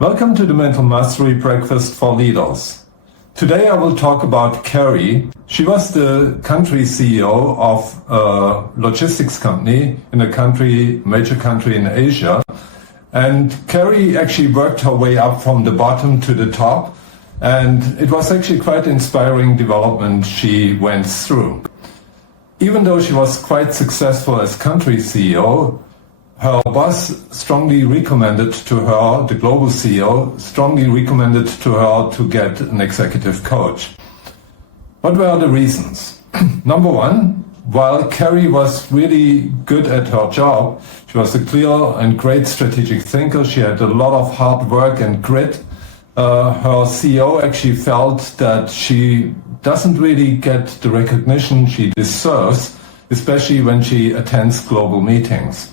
Welcome to the Mental Mastery Breakfast for Leaders. Today I will talk about Carrie. She was the country CEO of a logistics company in a major country in Asia. And Carrie actually worked her way up from the bottom to the top. And it was actually quite inspiring development she went through. Even though she was quite successful as country CEO, her boss strongly recommended to her, the global CEO, strongly recommended to her to get an executive coach. What were the reasons? Number one, while Carrie was really good at her job, she was a clear and great strategic thinker, she had a lot of hard work and grit, her CEO actually felt that she doesn't really get the recognition she deserves, especially when she attends global meetings.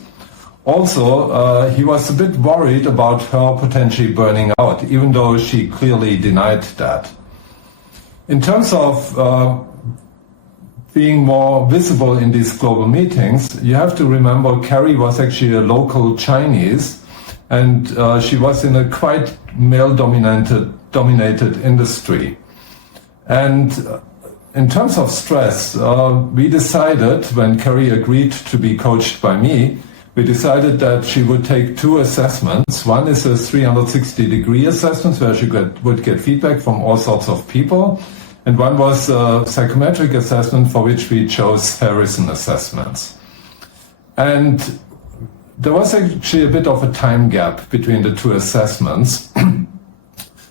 Also, he was a bit worried about her potentially burning out, even though she clearly denied that. In terms of being more visible in these global meetings, you have to remember Carrie was actually a local Chinese, and she was in a quite male-dominated industry. And in terms of stress, we decided, when Carrie agreed to be coached by me, we decided that she would take two assessments. One is a 360-degree assessment where she would get feedback from all sorts of people. And one was a psychometric assessment for which we chose Harrison assessments. And there was actually a bit of a time gap between the two assessments.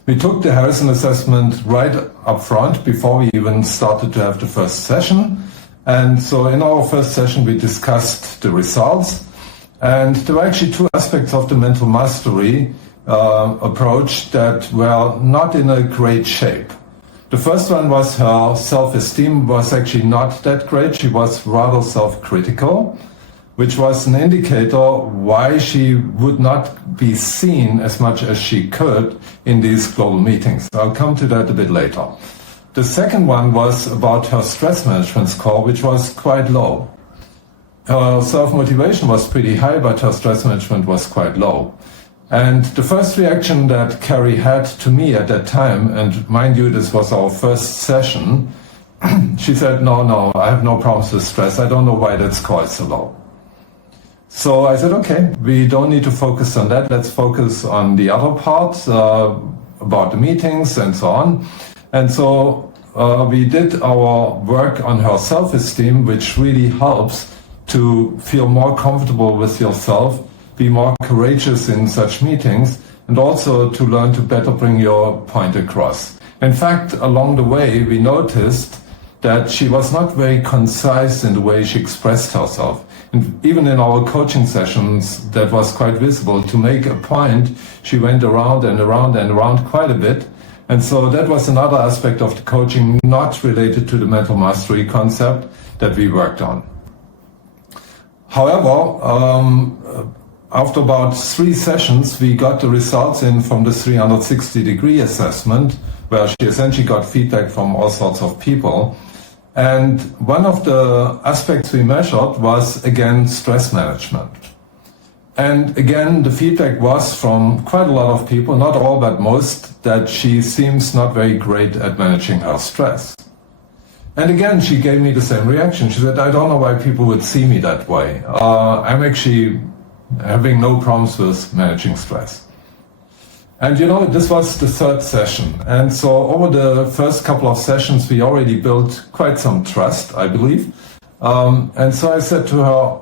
We took the Harrison assessment right up front before we even started to have the first session. And so in our first session, we discussed the results. And there were actually two aspects of the mental mastery approach that were not in a great shape. The first one was her self-esteem was actually not that great. She was rather self-critical, which was an indicator why she would not be seen as much as she could in these global meetings. I'll come to that a bit later. The second one was about her stress management score, which was quite low. Her self-motivation was pretty high, but her stress management was quite low. And the first reaction that Carrie had to me at that time, and mind you, this was our first session, she said, no, I have no problems with stress. I don't know why that score is so low. So I said, okay, we don't need to focus on that. Let's focus on the other parts about the meetings and so on. And so we did our work on her self-esteem, which really helps to feel more comfortable with yourself, be more courageous in such meetings, and also to learn to better bring your point across. In fact, along the way, we noticed that she was not very concise in the way she expressed herself. And even in our coaching sessions, that was quite visible. To make a point, she went around and around and around quite a bit. And so that was another aspect of the coaching not related to the mental mastery concept that we worked on. However, after about 3 sessions, we got the results in from the 360-degree assessment, where she essentially got feedback from all sorts of people. And one of the aspects we measured was, again, stress management. And again, the feedback was from quite a lot of people, not all but most, that she seems not very great at managing her stress. And again, she gave me the same reaction. She said, I don't know why people would see me that way. I'm actually having no problems with managing stress. And this was the 3rd session. And so over the first couple of sessions, we already built quite some trust, I believe. And so I said to her,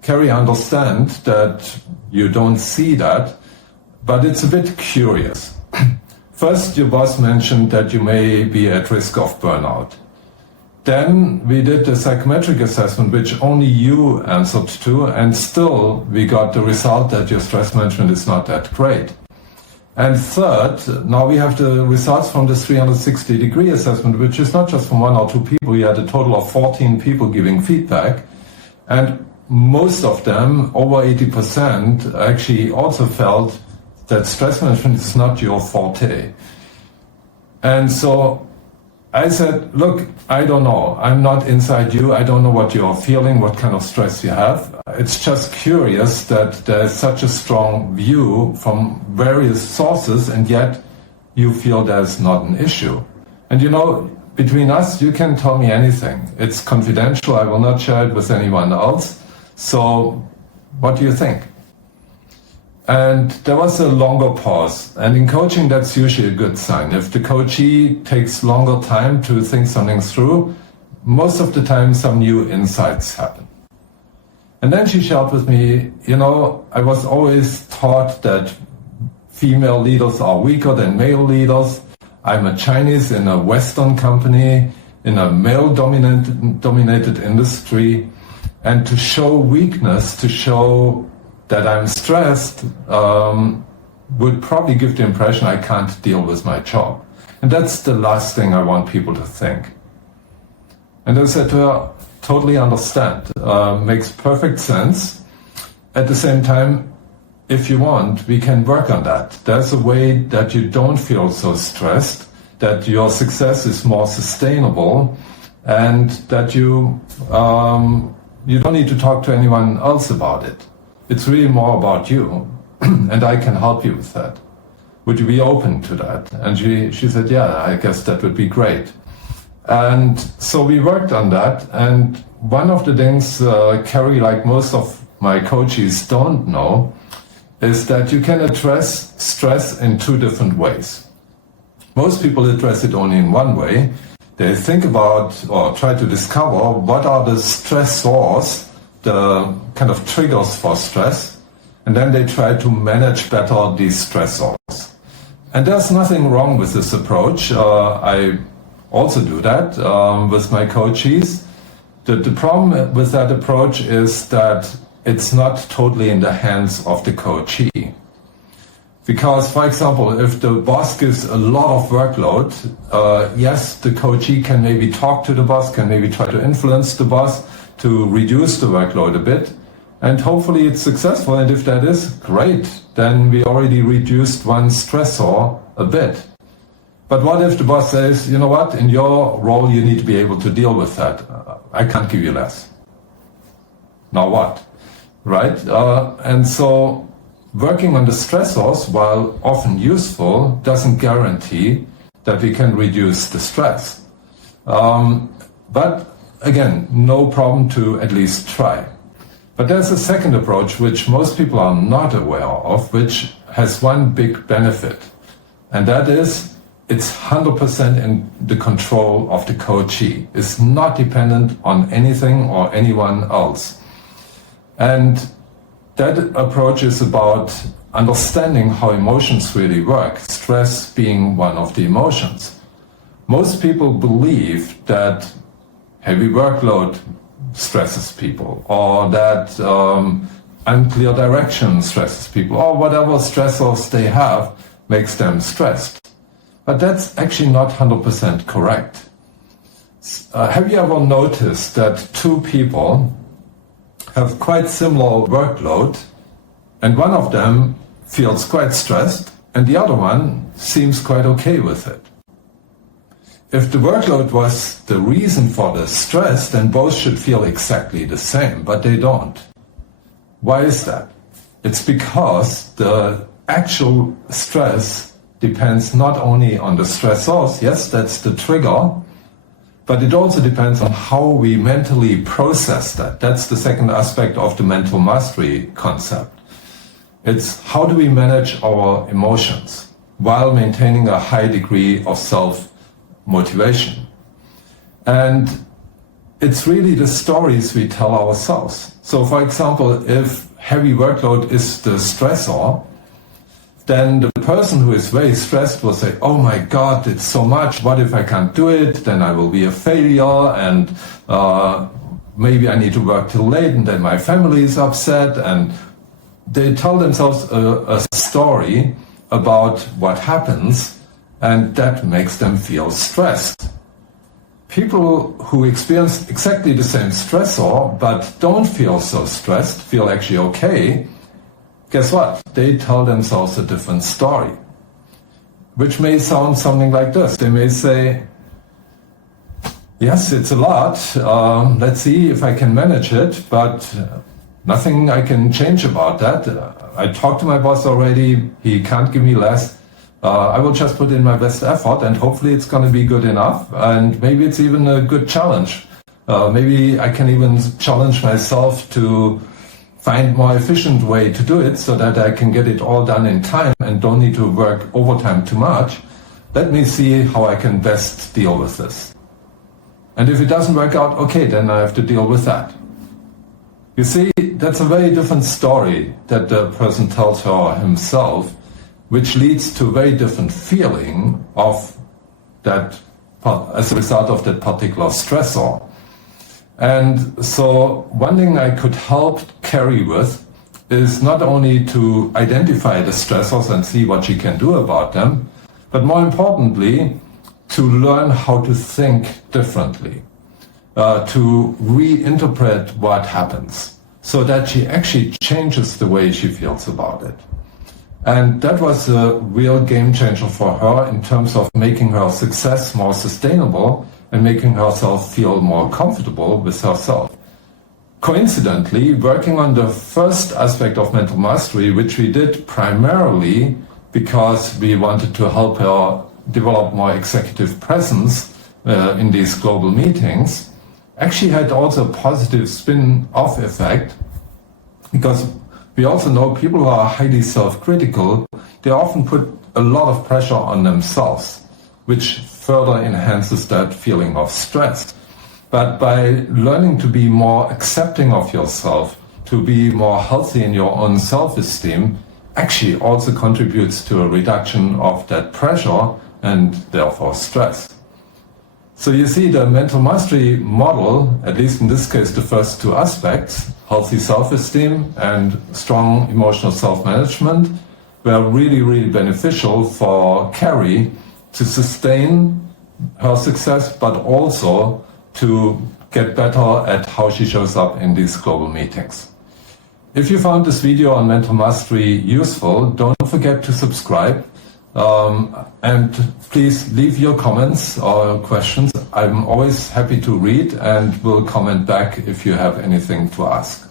Carrie, I understand that you don't see that, but it's a bit curious. First, your boss mentioned that you may be at risk of burnout. Then we did the psychometric assessment, which only you answered to, and still we got the result that your stress management is not that great. And third, now we have the results from the 360-degree assessment, which is not just from 1 or 2 people. We had a total of 14 people giving feedback, and most of them, over 80%, actually also felt that stress management is not your forte. And so I said, look, I don't know. I'm not inside you. I don't know what you're feeling, what kind of stress you have. It's just curious that there's such a strong view from various sources, and yet you feel there's not an issue. And you know, between us, you can tell me anything. It's confidential. I will not share it with anyone else. So what do you think? And there was a longer pause. And in coaching, that's usually a good sign. If the coachee takes longer time to think something through, most of the time some new insights happen. And then she shared with me, you know, I was always taught that female leaders are weaker than male leaders. I'm a Chinese in a Western company, in a male-dominated industry. And to show weakness, to show that I'm stressed, would probably give the impression I can't deal with my job. And that's the last thing I want people to think. And I said to her, totally understand, makes perfect sense. At the same time, if you want, we can work on that. There's a way that you don't feel so stressed, that your success is more sustainable, and that you don't need to talk to anyone else about it. It's really more about you, and I can help you with that. Would you be open to that? And she said, yeah, I guess that would be great. And so we worked on that, and one of the things Carrie, like most of my coaches, don't know is that you can address stress in two different ways. Most people address it only in one way. They think about or try to discover what are the stressors, the kind of triggers for stress, and then they try to manage better these stressors. And there's nothing wrong with this approach. I also do that with my coaches. The problem with that approach is that it's not totally in the hands of the coachee. Because, for example, if the boss gives a lot of workload, yes, the coachee can maybe talk to the boss, can maybe try to influence the boss to reduce the workload a bit, and hopefully it's successful. And if that is, great, then we already reduced one stressor a bit. But what if the boss says, you know what, in your role you need to be able to deal with that. I can't give you less. Now what? Right? And so working on the stressors, while often useful, doesn't guarantee that we can reduce the stress. But again, no problem to at least try. But there's a second approach which most people are not aware of, which has one big benefit. And that is, it's 100% in the control of the coachee. It's not dependent on anything or anyone else. And that approach is about understanding how emotions really work, stress being one of the emotions. Most people believe that heavy workload stresses people, or that unclear direction stresses people, or whatever stressors they have makes them stressed. But that's actually not 100% correct. Have you ever noticed that two people have quite similar workload, and one of them feels quite stressed, and the other one seems quite okay with it? If the workload was the reason for the stress, then both should feel exactly the same, but they don't. Why is that? It's because the actual stress depends not only on the stressors, yes, that's the trigger, but it also depends on how we mentally process that. That's the second aspect of the mental mastery concept. It's how do we manage our emotions while maintaining a high degree of self-motivation. And it's really the stories we tell ourselves. So for example, if heavy workload is the stressor, then the person who is very stressed will say, oh my God, it's so much, what if I can't do it? Then I will be a failure, and maybe I need to work till late, and then my family is upset. And they tell themselves a story about what happens, and that makes them feel stressed. People who experience exactly the same stressor but don't feel so stressed, feel actually okay, guess what? They tell themselves a different story, which may sound something like this. They may say, Yes, it's a lot. Let's see if I can manage it, but nothing I can change about that. I talked to my boss already. He can't give me less. I will just put in my best effort, and hopefully it's going to be good enough. And maybe it's even a good challenge. Maybe I can even challenge myself to find more efficient way to do it so that I can get it all done in time and don't need to work overtime too much. Let me see how I can best deal with this. And if it doesn't work out, okay, then I have to deal with that. You see, that's a very different story that the person tells her himself, which leads to a very different feeling of that as a result of that particular stressor. And so one thing I could help Carrie with is not only to identify the stressors and see what she can do about them, but more importantly, to learn how to think differently, to reinterpret what happens, so that she actually changes the way she feels about it. And that was a real game changer for her in terms of making her success more sustainable and making herself feel more comfortable with herself. Coincidentally, working on the first aspect of mental mastery, which we did primarily because we wanted to help her develop more executive presence in these global meetings, actually had also a positive spin-off effect, because we also know people who are highly self-critical, they often put a lot of pressure on themselves, which further enhances that feeling of stress. But by learning to be more accepting of yourself, to be more healthy in your own self-esteem, actually also contributes to a reduction of that pressure and therefore stress. So you see, the mental mastery model, at least in this case the first two aspects, healthy self-esteem and strong emotional self-management, were really, really beneficial for Carrie to sustain her success, but also to get better at how she shows up in these global meetings. If you found this video on mental mastery useful, don't forget to subscribe. And please leave your comments or questions. I'm always happy to read and will comment back if you have anything to ask.